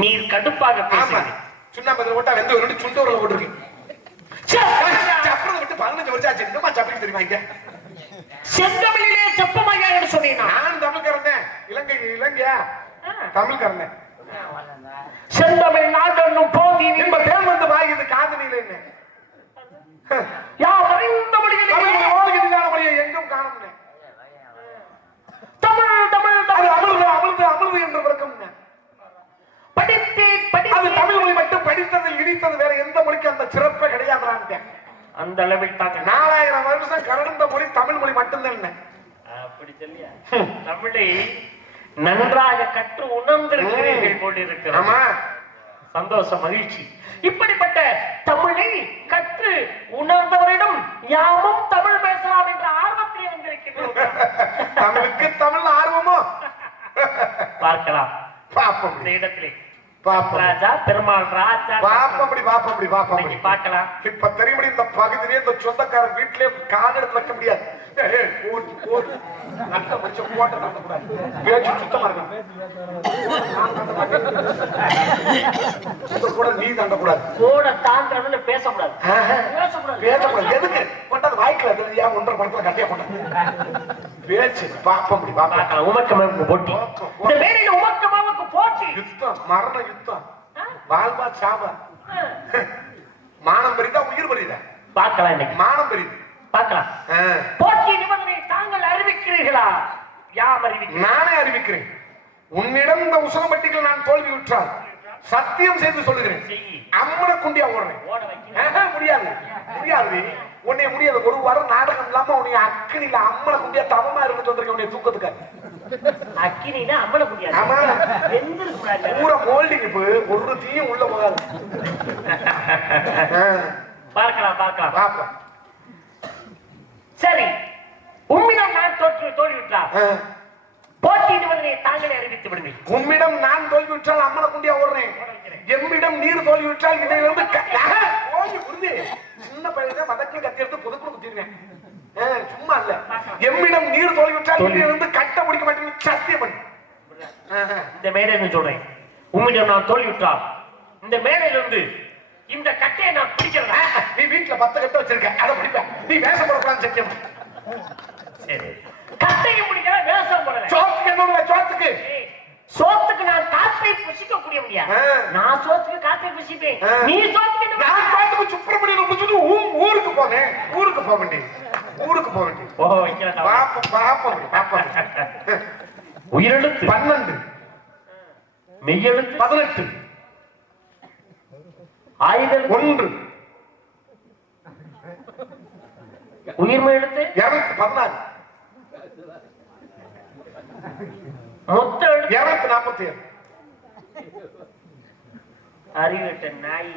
நீர் கடுப்பாக பேசுகிறீர். சுண்ணாம்பு போட்டா வெந்து ஒரு சுண்டூர்ல போட்டுருக்கு. அப்புறம் விட்டு 15 வருஷம் ஆச்சு. என்னமா சப்பி தெரியுமா? செந்தமிழிலே செப்பமாயா என்று சொன்னேன். நான் தமிழ்காரன். இலங்கையா தமிழ்காரன். செந்தமிழ் நாடொன்னும் போதி நம்ம தேன் வந்து வாங்கிது காதலியில என்ன யார் அறிந்த மொழிகளை எங்கும் காணும். தமிழ் தமிழ் தமிழ் அமிர்து அமிர்து அமிர்து என்று விளக்கம். படித்து அது தமிழ் மொழி மட்டும் படித்ததில் இடித்தது வேற எந்த மொழிக்கு அந்த சிறப்பே கிடையாது. அந்த அளவில் தாங்க 4000 வருஷம் கடந்த மொழி தமிழ் மொழி மட்டும்தான். அப்படி சொல்லியா? தமிழை நன்றாக கற்று உணர்ந்திருக்கிறீர்கள் போலிருக்கிறது. ஆமா, சந்தோஷம், மகிழ்ச்சி. இப்படிப்பட்ட தமிழை கற்று உணர்ந்தவரிடம் யாமும் தமிழ் பேசலாம் என்ற ஆர்வத்திலே வந்திருக்கிறோம். தமிழுக்கு தமிழ் ஆர்வமோ? பார்க்கலாம், பாப்போம். இந்த இடத்திலே ராஜா பெருமாள் ராஜா பார்க்கலாம். இப்ப தெரியும், இந்த பகுதியிலே இந்த சொந்தக்கார வீட்டிலே கால் எடுத்து வைக்க முடியாது. நீ தண்டக்கூடாது, கூட தாண்டன்னு பேசக்கூடாது. எதுக்கு கொண்டாது வாய்க்கல ஒன்றரை படத்துல கட்டியா கொண்டாது பேச்சு. பாப்போம், உமக்கு போட்டி, இந்த வேலையில உமக்கு போட்டி, யுத்தம், மரண யுத்தம், வாழ்வா சாவா, மானம் பெரிதா உயிர் பெரிதா? பார்க்கலாம். இன்னைக்கு மானம் பெரிது, பார்க்கலாம். போட்டி நிபந்தனை தாங்கள் அறிவிக்கிறீர்களா? யாம் அறிவிக்கிறேன். நானே அறிவிக்கிறேன். உன்னிடம் இந்த உசலம்பட்டிகள் நான் தோல்வி விட்டால் சத்தியம் செய்து சொல்லுகிறேன், அம்மனை குண்டியா ஓடுறேன். முடியாது முடியாது, உன்னை முடியாது. ஒரு வாரம் நாடகம் இல்லாம உன்னை அக்கினில அம்மனை குண்டியா தவமா இருந்து வந்திருக்கேன். உன்னை தூக்கத்துக்காக அக்கினா அம்மனை குண்டியா? ஆமா, பூரா மோல்டிங். இப்ப ஒரு தீயும் உள்ள போகாது. பார்க்கலாம் பார்க்கலாம் பாப்பா. சரி, உம்மிடம் நான் தோல்விவிட்டால் போட்டி நிபந்தனை தாங்களே அறிவித்து விடுவேன். உம்மிடம் நான் தோல்விவிட்டால் அம்மனை குண்டியா ஓடுறேன். எம்மிடம் நீர் தோல்விவிட்டால் இருந்து சின்ன பையன் மதக்கி கத்தி எடுத்து பொதுக்குழு குத்திருவேன். சும்மா இல்ல, எம்மிடம் நீர் தோல்விவிட்டால் இருந்து கட்ட முடிக்க மாட்டேன். சத்தியம் பண்ணு. இந்த மேடையில சொல்றேன், உம்மிடம் நான் தோல்விவிட்டால் இந்த மேடையிலிருந்து இந்த கட்டையை நான் பிடிக்கிறதா? நீ வீட்டுல 10 கட்டை வச்சிருக்க, அதை பிடிப்ப. நீ வேஷம் போடக்கூடாது. சத்தியம். சரி, கட்டையும் பிடிக்கிற, வேஷம் போடல. சோத்துக்கு என்ன? சோத்துக்கு சோத்துக்கு நான் காற்றை புசிக்க கூடிய முடியாது. நான் சோத்துக்கு காற்றை புசிப்பேன். நீ சோத்துக்கு நான் சோத்துக்கு சுப்பிரமணியம் புடிச்சிட்டு ஊருக்கு போனேன். ஊருக்கு போக வேண்டியது, ஊருக்கு போக வேண்டியது. ஓ, வைக்கிறேன். பாப்போம் பாப்போம் பாப்போம். உயிரெழுத்து 12, மெய்யெழுத்து 18, ஆயுதம் 1, உயிர்மை எழுத்து 214, மொத்த எழுத்து 247. அறிவிட்ட நாய்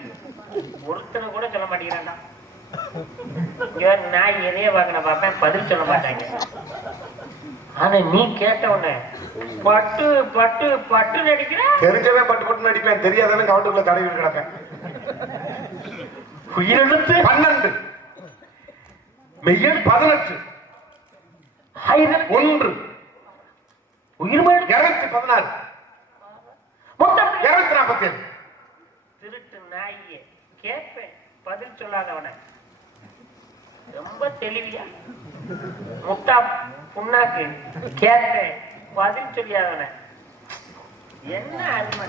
ஒருத்தனை கூட சொல்ல மாட்டேங்கிறான்டா. நாய் எதைய பார்க்க பார்ப்பேன், பதில் சொல்ல மாட்டாங்க. ஆனா நீ கேட்ட உடனே பட்டு பட்டு பட்டு நடிக்கிற. தெரிஞ்சவன் பட்டு பட்டு நடிப்பேன், தெரியாதவன் கவுண்டுக்குள்ள தடவி கிடப்பேன். உயிரெழுத்து 12, மெய்யல் 18, 1, உயிர்மை 216, மொத்தம் 247. திருட்டு நாயே கேட்பேன், பதில் சொல்லாதவன. ரொம்ப தெளிவியா முட்டா புண்ணாக்கு கேட்பேன், பதில் சொல்லாதவன. என்ன அருமை,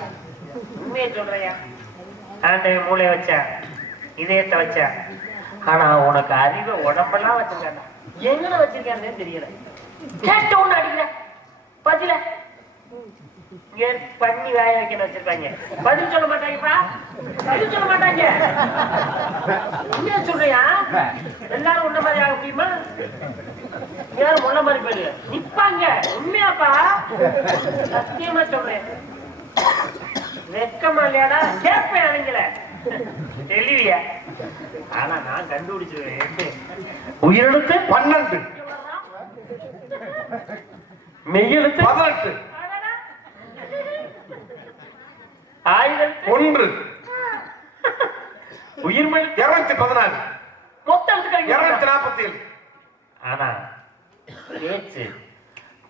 உண்மையை சொல்றியா? ஆண்டைய மூளை வச்சா, இதயத்தை வச்சா. ஆனா உனக்கு அறிவை உடம்பெல்லாம் வச்சிருக்காங்க. எங்க வச்சிருக்கானே தெரியல. கேட்ட ஒண்ணு அடிக்கிற பதில பண்ணி வேய வைக்க வச்சிருப்பாங்க. பதில் சொல்ல மாட்டாங்கப்பா, பதில் சொல்ல மாட்டாங்க. உண்மையா சொல்றியா? எல்லாரும் உன்ன மாதிரி ஆக முடியுமா? யாரும் முன்ன மாதிரி போயிடு நிப்பாங்க. உண்மையாப்பா, சத்தியமா சொல்றேன். வெக்கமா இல்லையாடா? கேட்பேன் அவங்கள தெளிவியா. ஆனா நான் கண்டுபிடிச்சிருவேன். உயிரெழுத்து 12, மெய்யெழுத்து 18, ஆயுதம் 1, உயிர்மை 214, மொத்தம் 247. ஆனா பேச்சு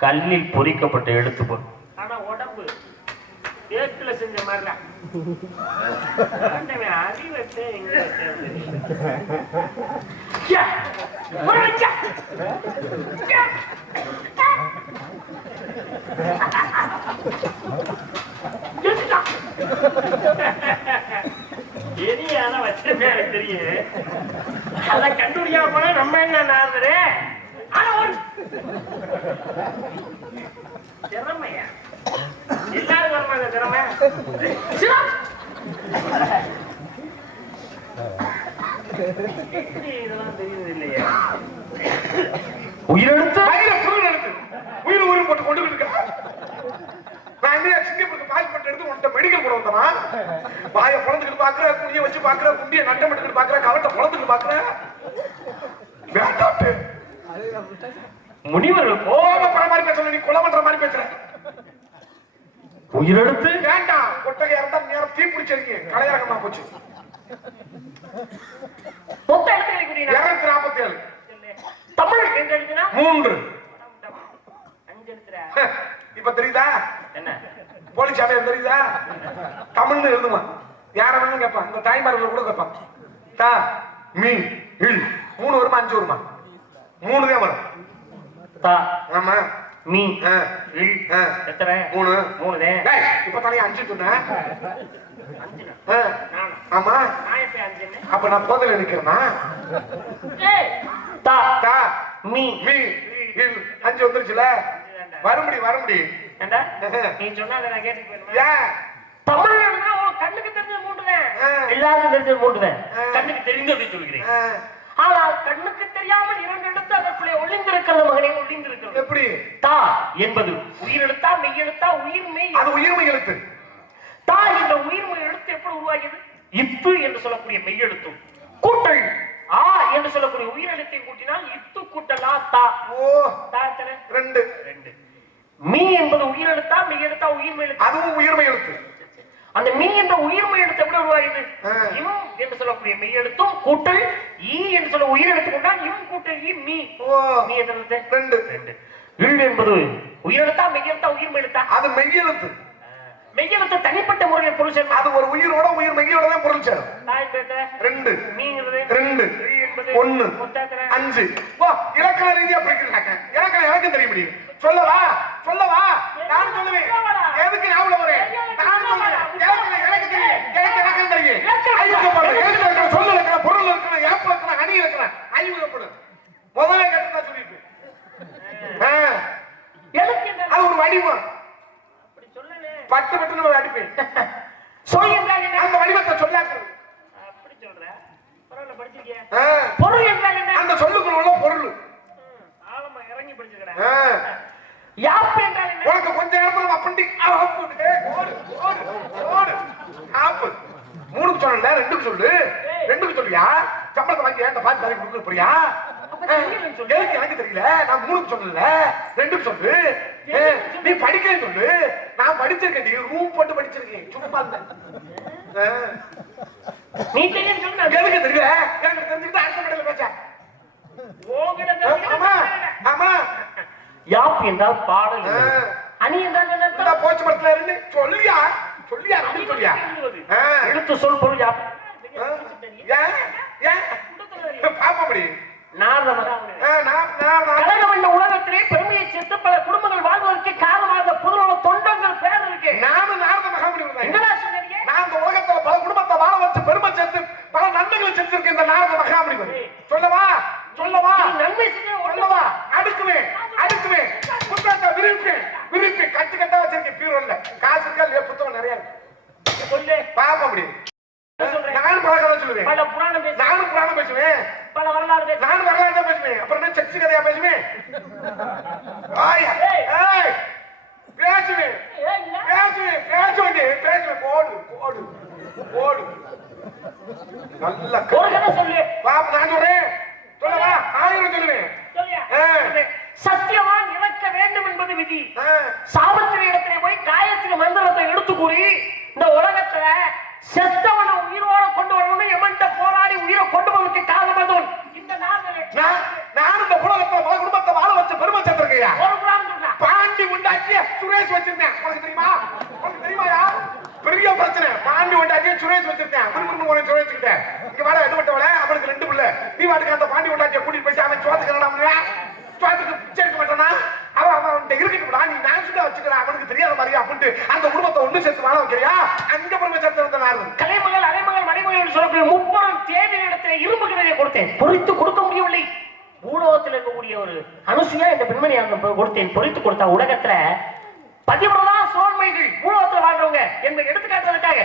கல்லில் பொறிக்கப்பட்ட எழுத்து போல். ஆனா உடம்பு தேக்குல செஞ்ச மாதிரிலாம் அறி வச்சேன் இங்க எரியான வச்சிருந்தே எனக்கு தெரியும். அதை கண்டுபிடிக்காம போனா நம்ம என்ன நாடுறது திறமையா எல்லாரும் வரமாங்க திறமை இதெல்லாம் தெரியுது இல்லையா? உயிரெழுத்து உயிர் உயிர் போட்டு கொண்டு இருக்க சிங்கப்பூருக்கு பாஸ்போர்ட் எடுத்து உன்கிட்ட மெடிக்கல் கூட வந்தனா வாய பொழந்துக்கிட்டு பாக்குற குடிய வச்சு பாக்குற குண்டிய நட்டம் எடுத்துக்கிட்டு பாக்குற கவட்டை பொழந்துக்கிட்டு பாக்குற வேண்டாட்டு முனிவர்கள் கோபப்படுற மாதிரி பேசல, நீ கொலை பண்ற மாதிரி பேசுற. உயிரெழுத்து வேண்டாம். கொட்டகை இறந்தா நேரம் தீ பிடிச்சிருக்கீங்க, கலையரகமா போச்சு. மொத்த எழுத்து 247 தமிழ் எங்க எழுதுனா 3 5 எழுத்துறா. இப்ப தெரியுதா என்ன போலீஸ் அவையர் தெரியுதா? தமிழ்னு எழுதுமா யார வேணும் கேட்பான். இந்த தாய்மார்கள் கூட கேட்பான். தா மீ இல் 3 வருமா 5 வருமா? 3 தான் வரும். தா ஆமா மீ இல் எத்தனை 3 தான். டேய் இப்ப தானே 5 சொன்னேன். 5 நானா? ஆமா நான் எப்ப 5 அப்ப நான் போதல நிக்கிறேனா? ஏய் தா தா மீ மீ இல் 5 வந்துருச்சுல. வரும்படி ஏண்டா நீ சொன்னாத நான் கேட்டு போறேன். ஏன் தமிழ்னா கண்ணுக்கு தெரிஞ்சது 3 தான். எல்லாருக்கும் தெரிஞ்சது 3 தான். கண்ணுக்கு தெரிஞ்சது சொல்கிறேன். ஆனால் கண்ணுக்கு தெரியாமல் 2 எழுத்து அதற்குள்ளே ஒளிந்திருக்கிறது மகனே, ஒளிந்திருக்கிறது. எப்படி? தா என்பது உயிரெழுத்தா மெய்யெழுத்தா? உயிர்மெய். அது உயிர்மை எழுத்து. தா என்ற உயிர்மெய் எழுத்து எப்படி உருவாகியது? இத்து என்று சொல்லக்கூடிய மெய்யெழுத்தும் கூட்டல் ஆ என்று சொல்லக்கூடிய உயிரெழுத்தை கூட்டினால் இத்து கூட்டல் ஆ தா. ஓ தா எத்தனை? 2 மீ என்பது உயிரெழுத்தா மெய்யெழுத்தா? உயிர்மெய் எழுத்து. அதுவும் உயிர்மை எழுத்து. அந்த மீ என்ற உயிர்மெய் எழுத்து எப்படி உருவாகியது? இம் என்று சொல்லக்கூடிய மெய் எழுத்தும் கூட்டல் ஈ என்று சொல்ல உயிரெழுத்து கொண்டால் இம் கூட்டல் ஈ மீ. மீ எத்தனை? 2 இல் என்பது உயிரெழுத்தா மெய்யெழுத்தா? உயிர்மெய் எழுத்தா? அது மெய்யெழுத்து. மெய்யெழுத்து தனிப்பட்ட முறையில் பொருள் சேரும். அது ஒரு உயிரோட உயிர் மெய்யோட தான் பொருள் சேரும். தாய் பேத்த 2 மீங்கிறது 2 இல் என்பது 1 5. வா இலக்கண ரீதியா படிக்கிறாங்க. இலக்கணம் எனக்கு தெரிய முடியும். சொல்லவா நான் சொல்லுவேன். எதுக்கு நான் உள்ள வரேன்? நான் சொல்றேன். எனக்கு தெரியும். எனக்கு தெரியும். ஐயப்பா சொல்ல இலக்கணம், பொருள் இலக்கணம், ஏப்ப இலக்கணம், அணி இலக்கணம், ஐயப்படும் முதல்ல கேட்டதா சொல்லிட்டு. அது ஒரு வடிவம். அப்படி சொல்லலே. பட்டு நம்ம அடிப்பேன். சொல் என்றால் என்ன? அந்த வடிவத்தை சொல்லாக்கு. அப்படி சொல்ற. பரவாயில்ல படிச்சிருக்கியா? பொருள் என்றால் என்ன? அந்த சொல்லுக்குள்ள உள்ள பொருள். ஆழமா இறங்கி படிச்சிருக்கடா. யாப் என்றால் என்ன? உனக்கு கொஞ்ச நேரத்துல அப்பண்டி ஆப்புடே ஓடு ஆப்பு. 3க்கு சொன்னல 2க்கு சொல்லு. 2க்கு சொல்லியா? சம்பளத்தை வாங்கி ஏன்டா பாத்து தரக்கு கொடுக்க போறியா? எனக்கு தெரியல. நான் 3க்கு சொன்னல 2க்கு சொல்லு. நீ படிக்கவே சொல்லு. நான் படிச்சிருக்கேன். ரூம் போட்டு படிச்சிருக்கேன். சும்மா இல்ல. நீ தெரியும் சொல்லு. எனக்கு தெரியல. எனக்கு தெரிஞ்சுக்கிட்டு அடுத்த கடையில பேச. ஆமா ஆமா. யாப் என்றால் பாடல். அணி என்றால் என்ன? இந்த போச்சு மரத்துல இருந்து சொல்லியா எடுத்து சொல் பொருள் யாப். பாப்படி உலகத்திலே பெருமையை சேர்த்து பல குடும்பங்கள் வாழ்வதற்கு காரணமாக பொதுவான தொண்டங்கள் பேர் இருக்கு. நானும் நாரத மகாமுனி. என்னடா சொன்னீங்க? நான் இந்த உலகத்துல பல குடும்பத்தை வாழ வச்சு பெருமை சேர்த்து பல நன்மைகளை செஞ்சிருக்கேன். இந்த நாரத மகாமுனி சொல்லவா நன்மை செஞ்ச சொல்லவா? அடுக்குவேன் புத்தகத்தை விரிப்பேன் கட்டு கட்டா வச்சிருக்கேன். பீரோல்ல காசு இருக்கா இல்லையா? புத்தகம் நிறைய இருக்கு. சொல்லு பாப்படி. நானும் பழக்கம் சொல்லுவேன். பல புராணம் பேச. நானும் புராணம் பேசுவேன். பல வரலாறு பேச. நானும் வரலாறு தான் பேசுவேன். அப்புறம் என்ன சர்ச்சை கதையா பேசுவேன்? பேசுவேன். போடு நல்ல சொல்லு. பாப்பா நான் சொல்றேன். சொல்லவா? 1000 சொல்லுவேன். சத்தியவான் இறக்க வேண்டும் என்பது விதி. சாவித்திரி இடத்திலே போய் காயத்ரி மந்திரத்தை எடுத்து கூறி இந்த உலகத்துல செத்தவனை உயிரோட கொண்டு வரணும் எமன்ட்ட போராடி உயிரை கொண்டு வரதுக்கு காரணம் இந்த நான் இந்த உலகத்துல பல குடும்பத்தை வாழ வச்ச பெருமை சேர்த்திருக்கையா? ஒரு புறான் பாண்டி உண்டாக்கிய சுரேஷ் வச்சிருந்தேன். உனக்கு தெரியுமாயா? சுரேஷ் வச்சிருக்கேன் குடும்பம் சுரேஷ் கிட்ட இங்க வாடா எது விட்டவள அவனுக்கு 2 பிள்ளை நீ வாட்டுக்கு அந்த பாண்டி கொண்டாட்டிய கூட்டிட்டு போய் அவன் சோத்துக்கு என்னடா பண்ணுவேன் சோத்துக்கு பிச்சை எடுக்க மாட்டானா அவன் இருக்கட்டும்டா நீ நான்சுட்டா வச்சுக்கிறா அவனுக்கு தெரியாத மாதிரி அப்படின்ட்டு அந்த குடும்பத்தை ஒண்ணு சேர்த்து வாழ வைக்கிறியா அங்க பிரம்ம சத்திரத்தை நான் கலைமகள் அரைமகள் மணிமகள் சொல்லக்கூடிய முப்பரம் தேவை இடத்துல இரும்பு கிணறை கொடுத்தேன் பொறித்து கொடுக்க முடியவில்லை பூலோகத்தில் இருக்கக்கூடிய ஒரு அனுசியா இந்த பெண்மணி கொடுத்தேன் பொறித்து கொடுத்தா உலகத்துல 11 சோன்மைகள் பூலோகத்தில் வாழ்றவங்க என்பதை எடுத்துக்காட்டுறதுக்காக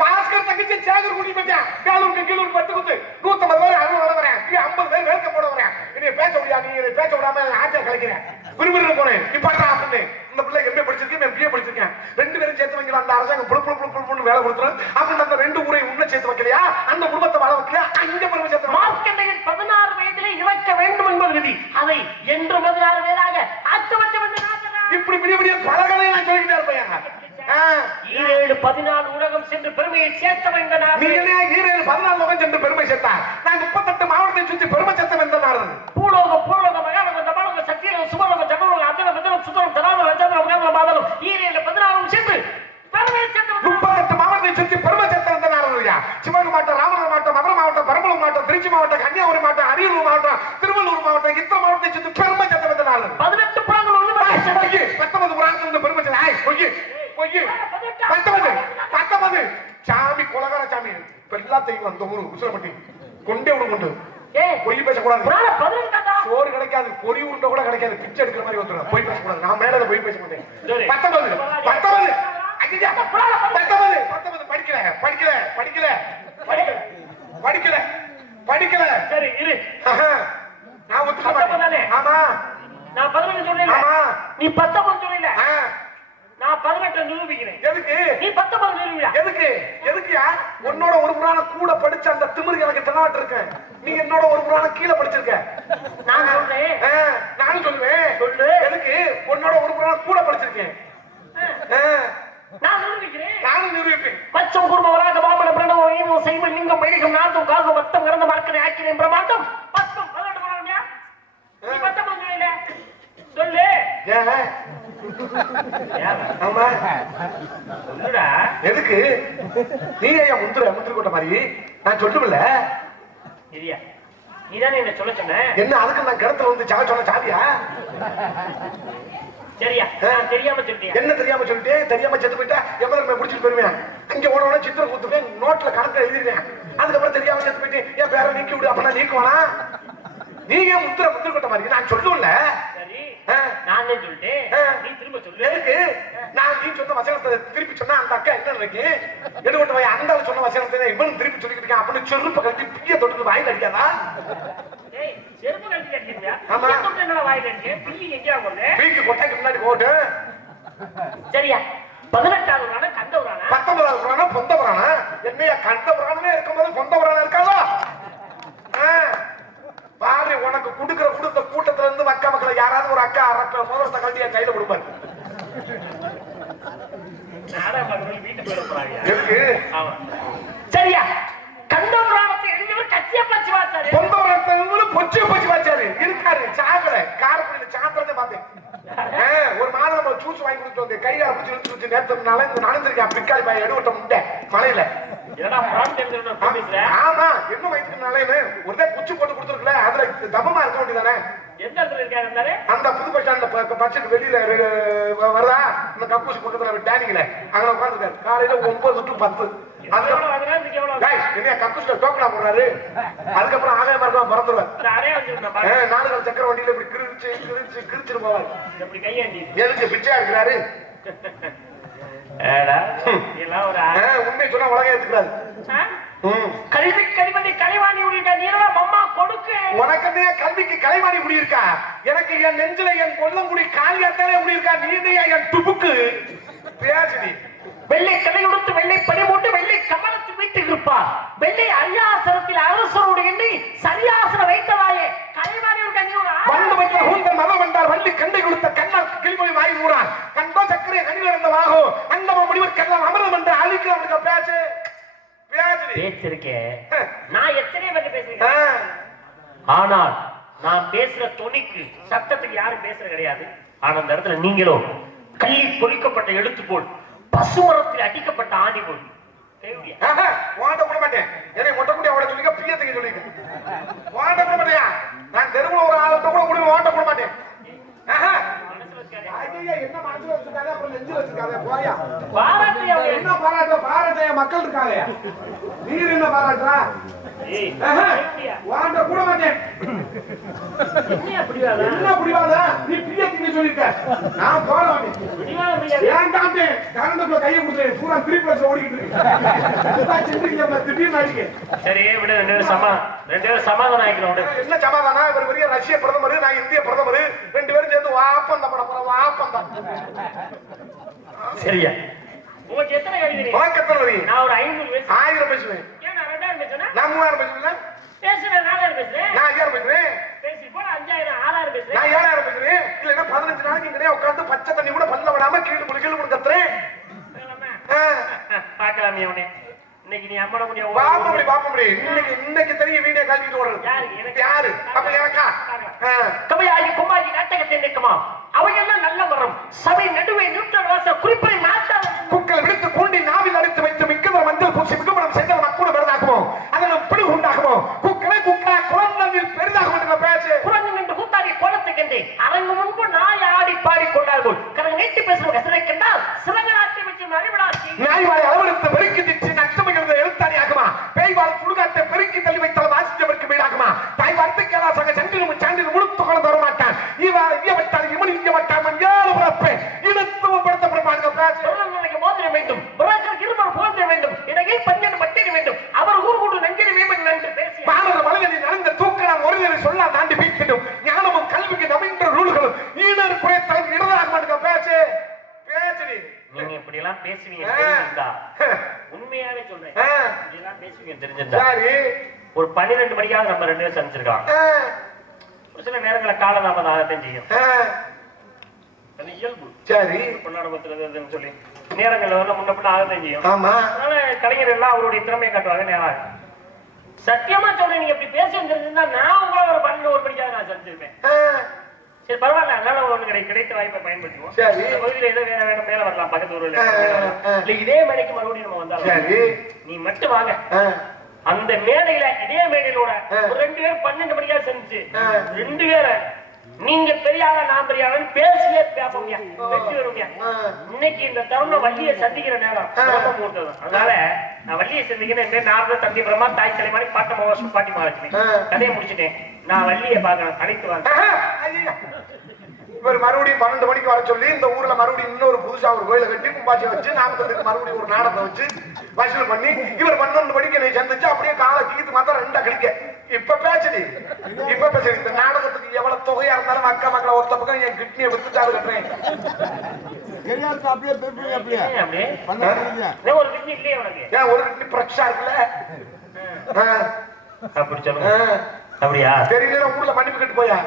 பாஸ்கர் தங்கச்சி சேகர் கூட்டி போயிட்டான் வேலூருக்கு கீழூர் 10 குத்து 150 பேர் 60 வரேன் 50 பேர் வேலைக்கு போட வரேன் நீ பேச முடியாது நீ பேச விடாம ஆச்சர் கலைக்கிறேன் விறுவிறு போனேன் நீ பாட்டா அப்படின்னு இந்த பிள்ளை எம்ஏ படிச்சிருக்கேன் எம்பிஏ படிச்சிருக்கேன் 2 பேரும் சேர்த்து வைக்கிற அந்த அரசாங்கம் புழு வேலை கொடுத்துரும் அப்படின்னு அந்த 2 ஊரை உள்ள சேர்த்து வைக்கலையா அந்த குடும்பத்தை வாழ வைக்கலையா அங்க பெருமை சேர்த்து மார்க்கண்டையன் 16 வயதிலே இறக்க வேண்டும் என்பது விதி அதை என்று 16 வயதாக இப்படி பெரிய பலகலை நான் சொல்லிக்கிட்டே இருப்பேன் 14 உலகம் சென்று பெருமையை சேர்த்தவன் இந்த நாடு நீ என்ன 14 உலகம் சென்று பெருமை சேர்த்தார் நான் 38 மாவட்டத்தை சுற்றி பெருமை சேர்த்தவன் இந்த நாடு பூலோகம் மகாலோகம் தபாலோகம் சத்தியலோகம் சுபலோகம் ஜனலோகம் அதலம் விதலம் சுதலம் தராதலம் ரஜாதலம் உகாதலம் மாதலம் 14 சென்று பெருமையை சேர்த்தவன் 38 மாவட்டத்தை சுற்றி பெருமை சேர்த்தவன் இந்த நாடு இல்லையா சிவகங்கை மாவட்டம் ராமநாதபுரம் மாவட்டம் மதுரை மாவட்டம் பெரம்பலூர் மாவட்டம் திருச்சி மாவட்டம் கன்னியாகுமரி மாவட்டம் அரியலூர் மாவட்டம் திருவள்ளூர் மாவட்டம் இத்தனை மாவட்டத்தை சுற்றி பெருமை சேர்த்தவன் இந்த நாடு 18 புறாங்கள் 19 புறாங்கள் பெருமை சாமி கொலகார சாமி எல்லாத்தையும் அந்த ஊரு உசுரப்பட்டி கொண்டே விட கொண்டு பொய் பேசக்கூடாது சோறு கிடைக்காது பொறி உருண்டை கூட கிடைக்காது பிச்சை எடுக்கிற மாதிரி வந்துடும் பொய் பேசக்கூடாது நான் மேல பொய் பேச மாட்டேன் 19 படிக்கல சரி இரு நான் ஒத்துக்க மாட்டேன் ஆமா நான் 11 சொன்னேன் நீ 19 சொல்லல நான் 18 நிரூபிக்கிறேன் எதுக்கு நீ 19 நிரூபியா எதுக்குயா உன்னோட ஒரு புராண கூட படிச்ச அந்த திமிருக்கு எனக்கு தெனாவட்டு இருக்கு நீ என்னோட ஒரு புராண கீழே படிச்சிருக்க நான் சொல்றேன் நானும் சொல்லுவேன் சொல்லு எதுக்கு உன்னோட ஒரு புராண கூட படிச்சிருக்கேன் நானும் நிரூபிப்பேன் பச்சம் குருமவராக பாமன பிரணவம் ஏதும் செய்வன் லிங்கம் வைகம் நாத்தும் காகம் வத்தம் கறந்த மரக்கனை ஆக்கினேன் பிரமாண்டம் 18 போறாங்க நீ 19 இல்ல சொல்லு ஆமா சொல்லுடா எதுக்கு நீ ஐயா முந்திர கொட்ட மாதிரி நான் சொல்லுவல இல்லையா நீதானே என்ன சொல்ல சொன்ன என்ன அதுக்கு நான் கிடத்துல வந்து சொன்ன சாவியா சரியா தெரியாம சொல்லிட்டியா என்ன தெரியாம சொல்லிட்டு தெரியாம செத்து போயிட்டா எவ்வளவு பிடிச்சிட்டு போயிருவேன் அங்க ஓட சித்திரம் கொடுத்துருவேன் நோட்ல கணக்கு எழுதிருவேன் அதுக்கப்புறம் தெரியாம செத்து போயிட்டு என் பேரை நீக்கி விடு அப்ப நான் நீக்குவானா நீங்க முந்திர கொட்ட மாதிரி நான் சொல்லுவல நான் சொல்லிட்டேன் நீ திரும்ப சொல்லு எதுக்கு நான் நீ சொன்ன வசனத்தை திருப்பி சொன்னா அந்த அக்கா என்ன இருக்கு எடுபட்ட வாய் அந்த சொன்ன வசனத்தை இவன் திருப்பி சொல்லிட்டு இருக்கான் அப்படின்னு செருப்பை கட்டி பிய தொட்டு வாயில் அடிக்காதா செருப்பு கட்டி அடிக்கிறியா ஆமா என்ன வாயில் அடிக்க பில்லி எங்கயா போறே பீக்கு கொட்டைக்கு முன்னாடி போட்டு சரியா 18வது புராண கந்த புராண 19வது புராண பொந்த புராண என்னையா கந்த புராணமே இருக்கும்போது பொந்த புராணம் இருக்காதா பாரு உனக்கு குடுக்கிற கொடுத்த கூட்டத்துல இருந்து அக்கா மக்களை யாராவது ஒரு அக்கா அரக்க முதலத்தை கல்வியை கையில கொடுப்பாரு சரியா கந்த புராணத்தை எழுதியவர் கச்சியப்பச்சி வாச்சாரு பொந்த புராணத்தை பொச்சியப்பச்சி வாச்சாரு இருக்காரு சாக்கடை காரக்குடியில சாப்பிடறதே பார்த்தேன் ஒரு மாதம் நம்ம ஜூஸ் வாங்கி கொடுத்து வந்து கையால பிடிச்சி இழுத்து நேரத்து நடந்திருக்கேன் பிக்காளி பாய் எடுவட்ட முட்டை மலையில ஆமா என்ன வயிற்றுனாலே ஒரே குச்சி போட்டு கொடுத்துருக்கல அதுல தபமா இருக்க வேண்டியதானே அந்த புது பஸ் ஸ்டாண்ட்ல பட்ஜெட் வெளியில வருதா இந்த கப்பூசி பக்கத்துல டேனிங்ல அங்க உட்காந்துருக்காரு காலையில 9 to 10 என்ன கக்கூஸ்ல டோக்கனா போடுறாரு அதுக்கப்புறம் ஆகாய மார்க்கம் பறந்துருவார் 4 சக்கர வண்டியில இப்படி கிழிச்சிட்டு போவார் எதுக்கு பிச்சையா இருக்கிறாரு உண்மை சொன்னா உலகம் ஏத்துக்கிறாரு கல்வி கல்வி கலைவாணி அம்மா கொடுக்கு உனக்கு கல்விக்கு கலைவாணி முடியிருக்கா எனக்கு என் நெஞ்சில என் கொல்லங்குடி காலியாத்தாலே முடியிருக்கா நீ என் துபுக்கு பேசுடி வெள்ளை கலை உடுத்து வெள்ளை பனிமூட்டு வெள்ளை கமலத்தில் வீட்டில் இருப்பார் வெள்ளை அரியாசனத்தில் அரசருடைய எண்ணி சரியாசனம் வைத்தவாயே கலைவாணி வந்து வைத்த ஹூந்தன் மதம் வந்தார் வள்ளி கண்டை கொடுத்த கண்ணால் கிளிமொழி வாய் ஊறான் கண்டோ சக்கரை கனியில் இருந்தவாகோ அந்த முடிவர் கண்ணால் அமிர்தம் என்று அழிக்க அவனுக்கு பேச்சு பேச்சிருக்கேன் நான் எத்தனை பேர் பேசுறேன் ஆனால் நான் பேசுற துணிக்கு சத்தத்துக்கு யாரும் பேசுறது கிடையாது ஆனா அந்த இடத்துல நீங்களும் கல்லில் பொறிக்கப்பட்ட எழுத்துக்கோள் பசுமரத்தில் அடிக்கப்பட்ட ஆணி போல் வாண்ட கூட மாட்டேன். என்னை மொட்டை குட்டி அவட சொல்லிக்க பிரியத்துக்கு சொல்லிக்க. வாண்ட கூட மாட்டியா? நான் தெருவுல ஒரு ஆள்கிட்ட கூட முடிவு வாண்ட கூட மாட்டேன். என்ன மனசுல வச்சிருக்காங்க அப்புறம் நெஞ்சில வச்சிருக்காங்க போயா. பாராட்டியா என்ன பாராட்ட மக்கள் இருக்காங்க. நீர் என்ன பாராட்டுறா? வாண்ட கூட மாட்டேன். என்ன புடிவாதா? நீ பிரியத்துக்கு சொல்லிருக்க. நான் போட மாட்டேன். ஏன் காந்தே கரண்டுக்குள்ள கையை கொடுத்து பூரா திருப்பி வச்சு ஓடிக்கிட்டு இருக்கு. திடீர்னு அடிக்க. சரி விடு, ரெண்டு பேரும் சமாதானம் ஆகிக்கிறோம். என்ன சமாதானம்? இவர் பெரிய ரஷ்ய பிரதமர், நான் இந்திய பிரதமர், ரெண்டு பேரும் சேர்ந்து வாப்பந்தம் பட போறோம். வாப்பந்தம் சரியா? உங்களுக்கு எத்தனை கவிதை? வணக்கத்தனவி. நான் ஒரு 500 பேசுவேன். 1000 பேசுவேன். ஏன் நான் 2000 பேசுறேன்? நான் 3000 பேசுவேன். பேசுறேன் 4000 பேசுறேன். நான் 5000 பேசுறேன். பேசி போட 5000 6000 பேசுறேன். நான் 7000 பேசுறேன். இல்லன்னா 15 நாளைக்கு இங்கனே உட்கார்ந்து பச்சை தண்ணி கூட பல்ல விடாம கீழ முடி கத்துறேன். பார்க்கலாம் இவனே. இன்னைக்கு நீ அம்மன முடிய பாப்படி இன்னைக்கு தெரியும் வீடியோ கால்விட்டு ஓடுறது யாரு? அப்ப எனக்கா கமையாகி குமாரி நாட்டகத்தை நிற்குமா? அவையெல்லாம் நல்ல மரம் சபை நடுவே நியூட்ரல் வாச குறிப்பை மாற்றாத குக்கள் விடுத்து கூண்டி நாவில் அடித்து வைத்து மிக்க மஞ்சள் பூசி மிகுமரம் செஞ்ச மக்களோட பெரிதாகுமோ? அதனால் பிடி உண்டாகுமோ? குக்களை குழந்தைகள் பெரிதாகும் என்ற பேச்சு குரங்கு என்று கூத்தாடி கோலத்துக்கென்றே அரங்கு முன்பு நாய் ஆடி பாடி கொண்டார்கள். கரங்க நீட்டி பேசும் கசரை கண்டால் சிறங்க நாட்டை வச்சு அறிவிடாசி நாய் வாழை அளவெடுத்து பெருக்கி திச்சு நஷ்டமிகிறது எழுத்தாணி ஆகுமா? பேய் வாழ் சுடுகாட்டை பெருக்கி தள்ளி வைத்தால் வாசித்தவருக்கு வீடாகுமா? தாய் வார்த்தைக்கு ஏதாசாக சண்டிலும் சாண்டிலும் முழுத்து கொண்டு வர மாட்டான். இங்கே வட்டால் இவன் இங்கே வட்டான் மஞ்சால உறப்பேன் இனத்துவப்படுத்தப்பட பாருங்க பேச்சு மோதிரம் வேண்டும் இருவர் போன்ற வேண்டும் இடையே பஞ்சன் பட்டினி வேண்டும் அவர் ஊர் கூடு நெஞ்சில் வேமன் என்று பேசி பாரத மலைகளில் நடந்த தூக்கலாம் ஒருவரை சொல்ல தாண்டி பீத்திடும் ஞானமும் கல்விக்கு நவீன ரூல்களும் ஈனர் குறைத்தல் இடதாக மாட்டுங்க பேச்சு பேச்சு. நீங்க இப்படி எல்லாம் பேசுவீங்க தெரிஞ்சிருந்தா, உண்மையாவே சொல்றேன், இப்படி எல்லாம் பேசுவீங்க தெரிஞ்சிருந்தா ஒரு 12 மணிக்காவது நம்ம 2 பேரும் சந்திச்சிருக்கலாம். ஒரு சில நேரங்களில் காலதாமதம் ஆகத்தான் செய்யும். அது இயல்பு. சரி கொண்டாடப்படுறதுன்னு சொல்லி நேரங்கள் வந்து முன்ன பின்ன ஆகத்தான் செய்யும். அதனால கலைஞர் எல்லாம் அவருடைய திறமையை காட்டுவாங்க. நேரம் சத்தியமா சொல்றேன், நீங்க இப்படி பேச தெரிஞ்சிருந்தா நான் உங்களை ஒரு 12 மணிக்காவது நான் சந்திச்சிருப்பேன். சரி பரவாயில்ல, அதனால ஒண்ணு கிடைத்த வாய்ப்பை பயன்படுத்துவோம். இந்த பகுதியில ஏதோ வேற மேல வரலாம், பக்கத்து ஊர்ல இதே மேடைக்கு மறுபடியும் நம்ம வந்தாலும் நீ மட்டும் வாங்க. அந்த மேடையில இதே மேடையிலோட ஒரு 2 பேர் 12 மணிக்கா செஞ்சு 2 பேரை நீங்க பெரியாள நான் பெரியாள பேசியே பேச வெற்றி வருங்க. இன்னைக்கு இந்த தருணம் வள்ளியை சந்திக்கிற நேரம் அதனால நான் வள்ளியை சந்திக்கிறேன். நாரத தம்பி பிரமா தாய் தலைமாரி பாட்ட மகோஷம் பாட்டி மகாலட்சுமி கதையை முடிச்சுட்டேன். நான் வள்ளியை பார்க்கணும், அழைத்து வாங்க. இவர் மறுபடியும் 12 மணிக்கு வர சொல்லி இந்த ஊர்ல மறுபடியும் இன்னொரு புதுசா ஒரு கோயிலை கட்டி கும்பாட்சி வச்சு 40 மறுபடியும் ஒரு நாடகத்தை வச்சு வசூல் பண்ணி இவர் 12 மணிக்கு என்னை சந்திச்சு அப்படியே காலை கீத்து மாத்திரம் 2 கழிக்க. இப்ப பேசுடி, இப்ப பேசு. இந்த நாடகத்துக்கு எவ்வளவு தொகையா இருந்தாலும் அக்கா மக்களை ஒருத்த பக்கம் என் கிட்னியை வித்துட்டாரு கட்டுறேன். ஒரு கிட்னி பிரச்சா இருக்குல்ல அப்படி சொல்லுங்க. அப்படியா தெரியல, ஊர்ல மன்னிப்பு கட்டு போயா?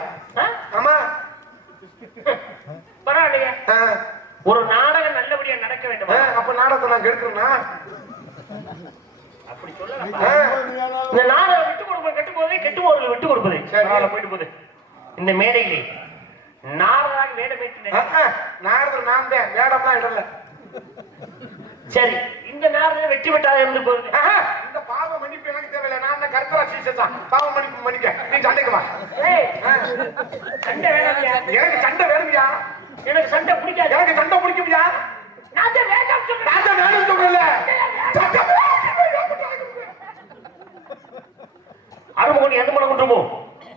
ஆமா பரவாயில்லையே, ஒரு நாடகம் நல்லபடியா நடக்க வேண்டும். அப்ப நாடகத்தை நான் கெடுக்கிறேன்னா அப்படி சொல்லலாம். இந்த நாடகம் விட்டு கொடுப்பது கெட்டுப்போதே, கெட்டுப்போவர்கள் விட்டு கொடுப்பது போயிட்டு போகுது. இந்த மேடையிலே நாரதாக வேடம் நாரதர் நான் தான், வேடம் தான் இடல. சரி, இந்த நாரதம் வெற்றி பெற்றாக இருந்து போகுது. இந்த பாவ மன்னிப்பு எனக்கு தேவையில்லை. நான் தான் கர்த்தரா சீசன் பாவ மன்னிப்பு மன்னிக்க. நீ சண்டைக்கு வா. சண்டை வேணாமியா? எனக்கு சண்டை வேணுமியா? எனக்கு சண்டை பிடிக்காது. எனக்கு சண்டை பிடிக்குமியா? நான் தான் வேண்டாம் சொல்றேன். நான் தான் வேணும் சொல்றேன்ல. அருமகோணி எந்த மனம் குன்றுமோ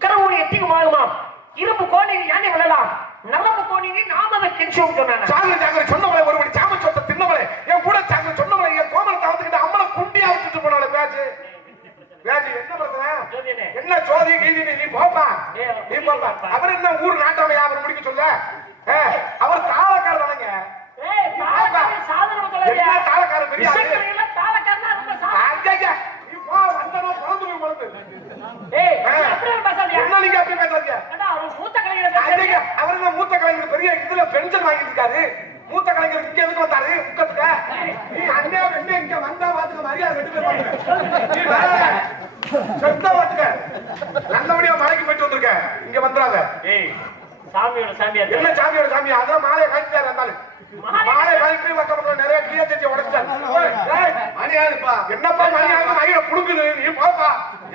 கரமோணி எத்திகுமாகுமாம் இரும்பு கோணிக்கு யானை விழலாம் நரம்பு கோணிக்கு நாமத கென்ஷோம் சொன்னாங்க. சாகர சாகர சொன்னவளை ஒருபடி சாம சொத்த தின்னவளை என் கூட சாகர சொன்னவளை என் கோமலத்தை வந்துக்கிட்டு அம்மனை குண்டியா வச்சுட்டு போனவளை பேச்சு பேச்சு என்ன பிரச்சனை? என்ன சோதி கீதி நீ போப்பா, நீ போப்பா. அவர் என்ன ஊர் நாட்டாமையா அவர் முடிக்க சொல்ல? அவர் தாளக்கார தானங்க. தாளக்கார பெரிய மூத்த கலைஞர் பெரிய இதுல பென்ஷன் வாங்கி இருக்காரு. மூத்த கலைஞர் இங்க எதுக்கு வந்தாரு? முக்கத்துக்க நீ அண்ணா வெண்ணே இங்க வந்தா பாத்துக்க மரியாதை நல்லபடியா மலைக்கு போயிட்டு வந்திருக்க. இங்க வந்துடாத. சாமியோட சாமியா என்ன சாமியோட சாமியா? அதான் மாலையை கழிச்சாரு. இருந்தாலும் மாலை கழித்து நிறைய கிளியா செஞ்சு உடைச்சாரு. மணியாதுப்பா என்னப்பா மணியாது மயிரை புடுங்குது நீ போப்பா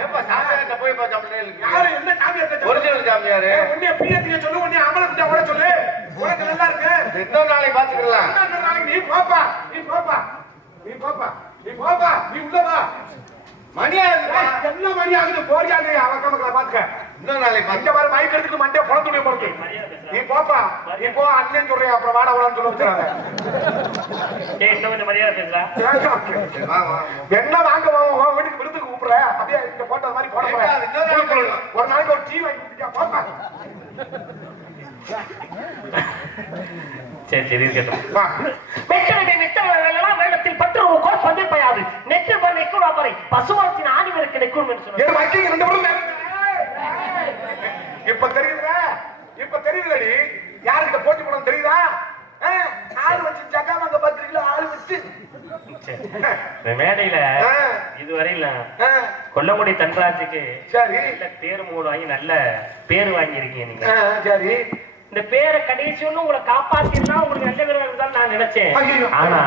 ஏப்பா சாமியார்ட்ட போய் பா சாமியார் யாரு என்ன சாமியார் ஒரிஜினல் சாமியார் உன்னை பிரியத்திலே சொல்லு உன்னை அமலத்திட்ட ஓட சொல்லு உனக்கு நல்லா இருக்கு இன்னொரு நாளைக்கு பாத்துக்கலாம் இன்னொரு நாளைக்கு நீ போப்பா நீ போப்பா நீ போப்பா நீ போப்பா நீ உள்ள வா மணியாதுப்பா என்ன மணியாகுது போறியாது அவன் மக்களை பாத்துக்க இன்னொரு நாளைக்கு இங்க பாரு மைக் எடுத்துட்டு மண்டே பொழந்துடைய பொறுத்து நீ போப்பா நீ போ அண்ணன் சொல்றேன் அப்புறம் வாட வாடான்னு சொல்ல வச்சுறாங்க இன்னும் கொஞ்சம் மரியாதை பேசுறா. வாங்க வாங்க என்ன வாங்க உன் வீட்டுக்கு விருந்துக்கு கூப்பிடுற அப்படியே இங்க போட்டது மாதிரி போட போறேன் ஒரு நாளைக்கு ஒரு டீ வாங்கி கொடுத்தியா போப்பா சரி இருக்கட்டும். வா. வெற்றிலை மித்தவர்களெல்லாம் வேடத்தில் பற்று கோர் பந்திப்பயாது நெற்று போல் நெக்குடா பறை பசுமரத்தின் ஆணிவருக்கு நெக்கும் என்று சொன்னார். ஏன் வைக்கீங்க ரெண்டு பேரும் இப்ப தெரியுதுடா இப்ப தெரியுதுடி யாருக்கிட்ட போட்டி போடணும் தெரியுதா ஆள் வச்சு ஜகாமங்க 10 கிலோ ஆள் வச்சு இந்த மேடையில இதுவரையில கொல்லங்குடி தன்ராஜுக்கு சரி நல்ல பேர் மூடு வாங்கி நல்ல பேர் வாங்கி இருக்கீங்க நீங்க. சரி இந்த பேரை கடைசி ஒண்ணு உங்களை காப்பாத்தினா உங்களுக்கு நல்ல பேர் வருதுன்னு நான் நினைச்சேன். ஐயோ. ஆனா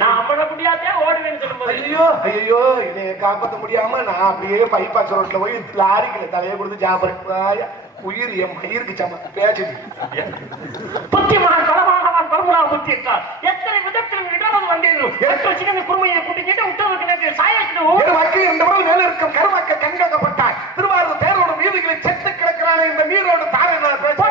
நான் அம்மன முடியாதே ஓடுவேன்னு சொல்லும்போது ஐயோ ஐயோ இதை காப்பாற்ற முடியாம நான் அப்படியே பைபாஸ் ரோட்ல போய் லாரிக்குள்ள தலையை கொடுத்து சாப்பிடுறேன் உயிர் என் மயிருக்கு சம பேச்சுது புத்திமான் பலமானவன் பரமுலா புத்தி இருக்கார் எத்தனை விதத்தில் இடவது வந்தேன் எத்தனை சின்ன குருமையை கூட்டிக்கிட்டு விட்டதுக்கு சாயக்கிட்டு வக்கீல் ரெண்டு பேரும் மேல இருக்கும் கருவாக்க கண்காக்கப்பட்டார் திருவாரூர் தேரோடு வீதிகளில் செத்து கிடக்கிறானே இந்த நீரோடு தாரை பேச்சு